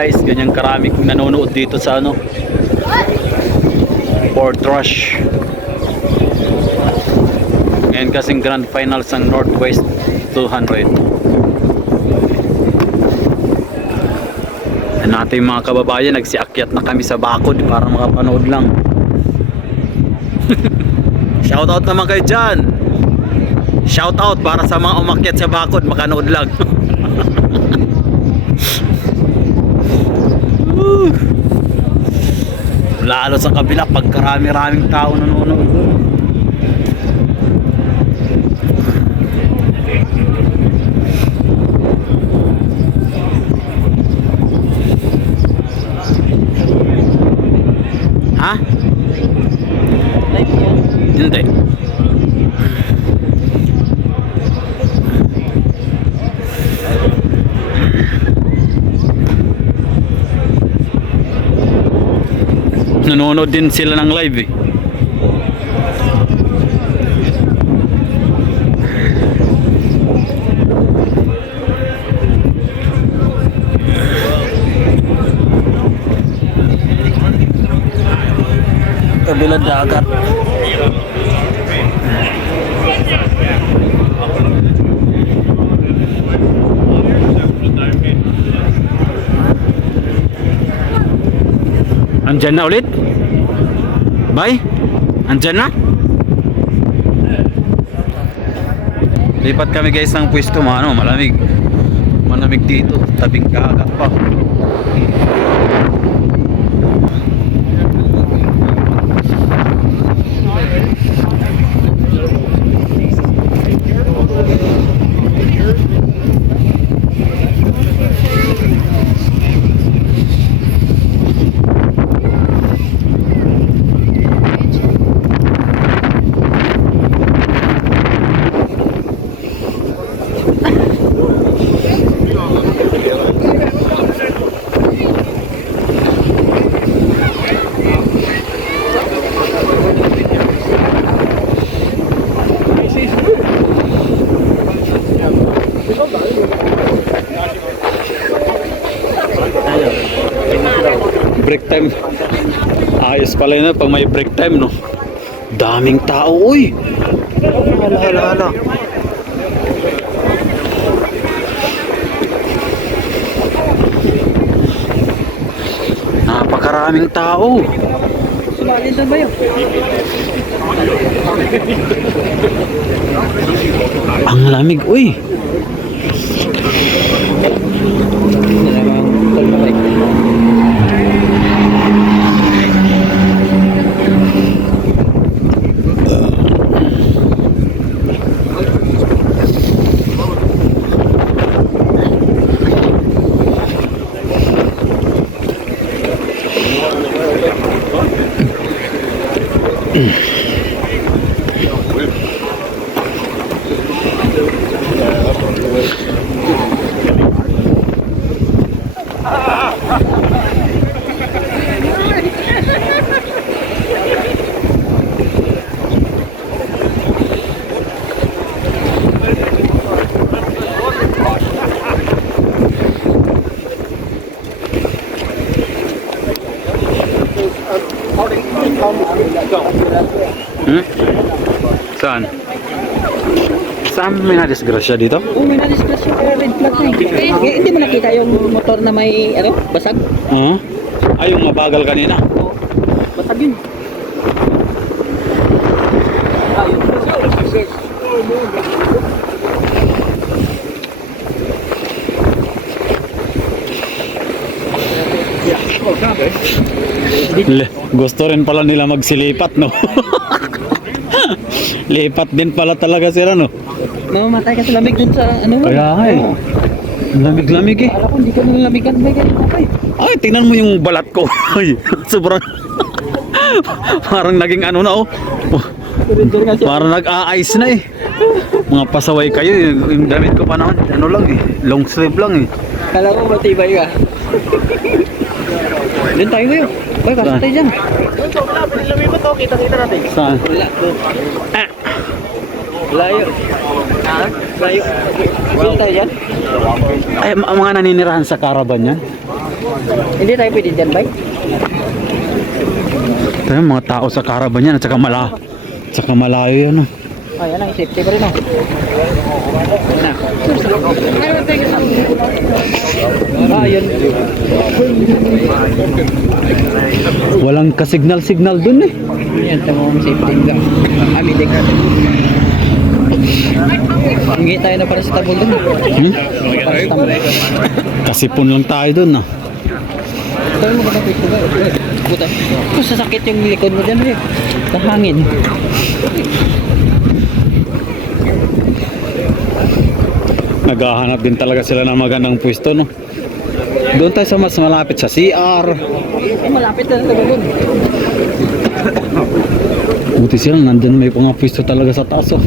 guys, ganyang karami kong nanonood dito sa ano, Fort Rush. Ngayon kasing grand finals ng Northwest 200. Natin mga kababayan, nagsiakyat na kami sa bakod para makapanood lang. Shoutout naman kayo dyan. Shoutout para sa mga umakyat sa bakod, makanood lang. Lalo sa kabila, pagkarami-raming tao nanonood. Ha? Hindi. Nanonood din sila ng live eh. Kabilang dagat. Andyan na ulit? Bay? Andyan na? Lipat kami guys ng pwesto, ano, malamig. Malamig dito, tabing kagat pa. Break time. Ayos pala yun pag may break time, no? Daming tao, uy! Hala. Napakaraming tao. Sumali doon ba yun? Ang lamig, uy! Saan? Saan may nadisgrasya dito? Oo, may nadisgrasya pero red flag na eh. Hindi mo nakita yung motor na may, ano, basag? Oo. Ay, yung mabagal kanina. Oo. Basag yun. Gusto rin pala nila magsilipat, no? Lipat din pala talaga sila, no? Mamamatay ka sa lamig dun sa, ano? Kaya nga eh. Lamig-lamig eh. Alam ko, hindi ka nalamigan. May ganyan ako eh. Ay, tingnan mo yung balat ko. Ay, sobrang... Parang naging ano na, oh. Parang nag-a-ice na eh. Mga pasaway kayo, yung damit ko pa naman, ano lang eh. Long sleeve lang eh. Kala ko matibay ka. Doon tayo ngayon. Boy, pasok tayo dyan. Doon sa wala, pinilami mo to, kita-kita natin. Saan? Wala. Layo. Ha? Layo. Doon tayo dyan. Ay, mga naninirahan sa caravan yan? Hindi tayo pwede dyan, bay? Ito yung mga tao sa caravan yan at saka malayo yan. Ay, yan ang safety pa rin, oh. Yun. Walang ka-signal-signal dun eh. Yan, tamang safety lang. Amidik natin. Hindi tayo na para sa tabol dun. Para sa tabol. Kasipon lang tayo dun ah. Tayo mo ba na pwede ba? Puta. Kung sasakit yung likod mo dyan, eh. Nahangin. Naghahanap din talaga sila ng magandang pwesto, no? Doon tayo sa mas malapit sa CR. Malapit na sa tabol. Buti sila, nandyan may mga pwesto talaga sa taas, oh.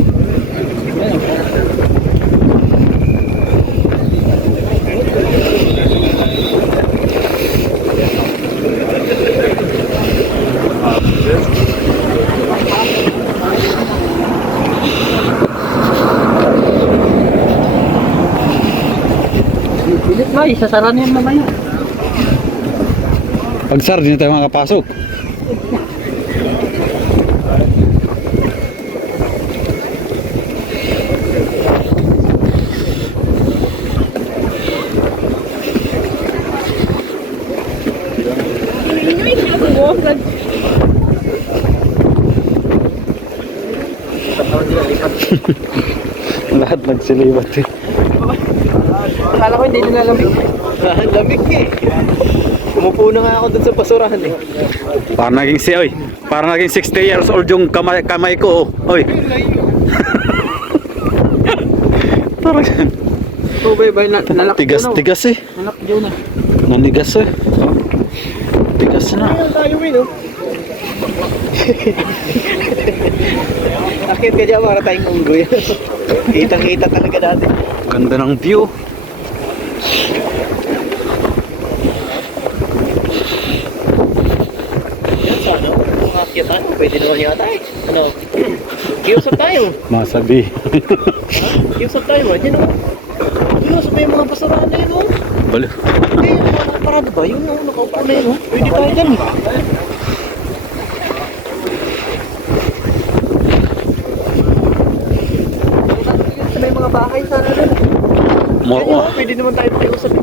Bilit ba? Isasara na yan mamaya. Pag sir, di na tayo makapasok. Lahat nagsilibat eh. Akala ko hindi nilalamig. Lamig eh. Umupo na nga ako dun sa basurahan eh. Parang naging parang naging 60 years old yung kamay ko, oh. Oy. Parang Tubay ba? Nalak tigas eh. Nalak dyan na. Nanigas eh. Tigas na. Tayo win oh. Akit ka dyan para tayong unggoy. Kitang-kita talaga dati. Ganda ng view. Sana, makakit tayo. Pwede naman yata eh. Ano? Kiusap tayo. Masabi. Kiusap tayo ba? Diyan oh. Kiusap pa yung mga basurahan na yun oh. Balo. Hindi, yung mga parado ba? Yung nakaupo na yun oh. Pwede tayo dyan. Sa may mga bahay sana dun. Ayun, oh, pwede naman tayo makiusap.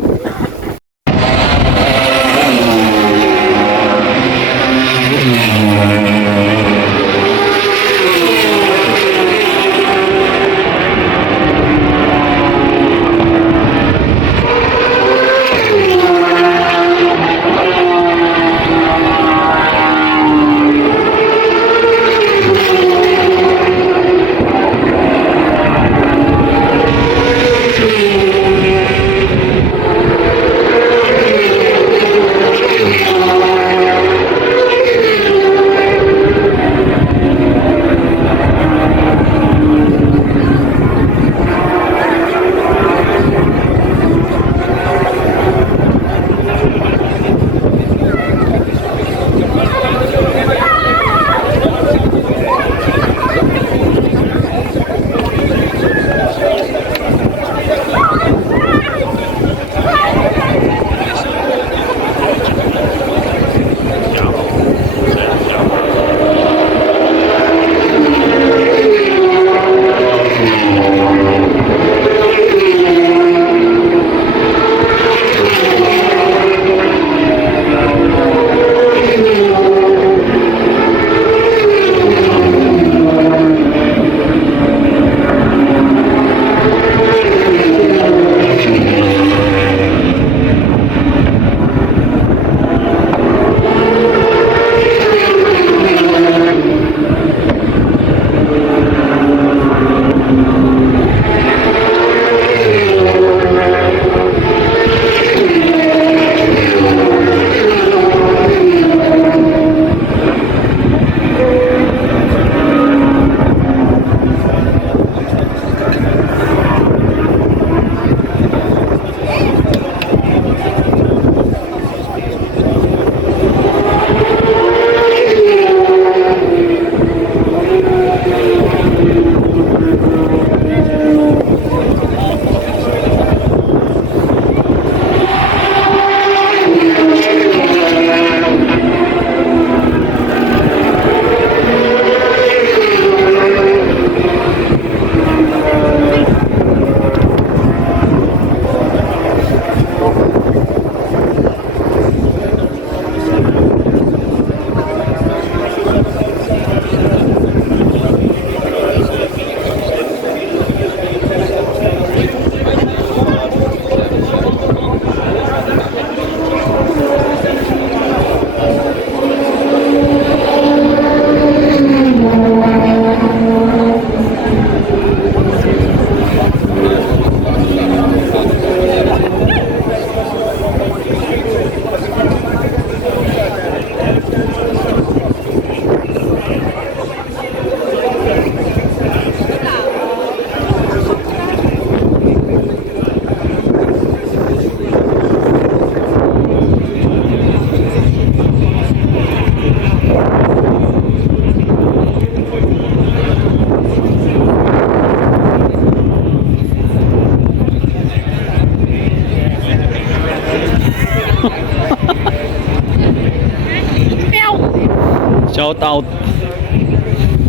Shout out.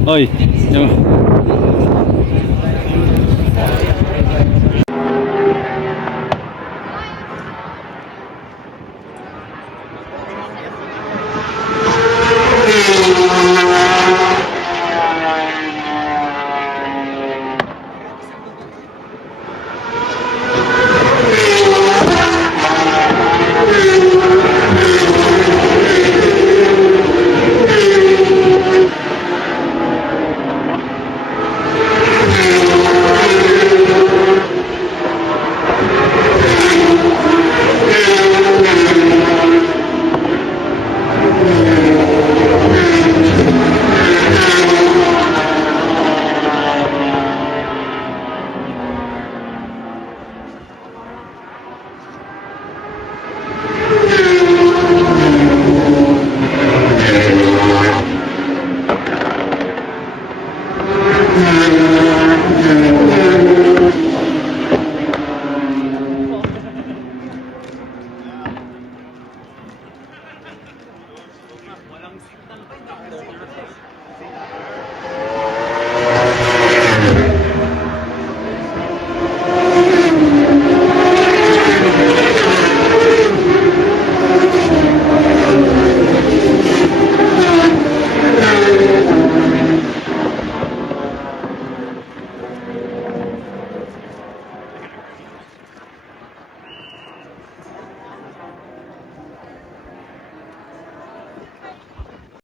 Oy. Yung.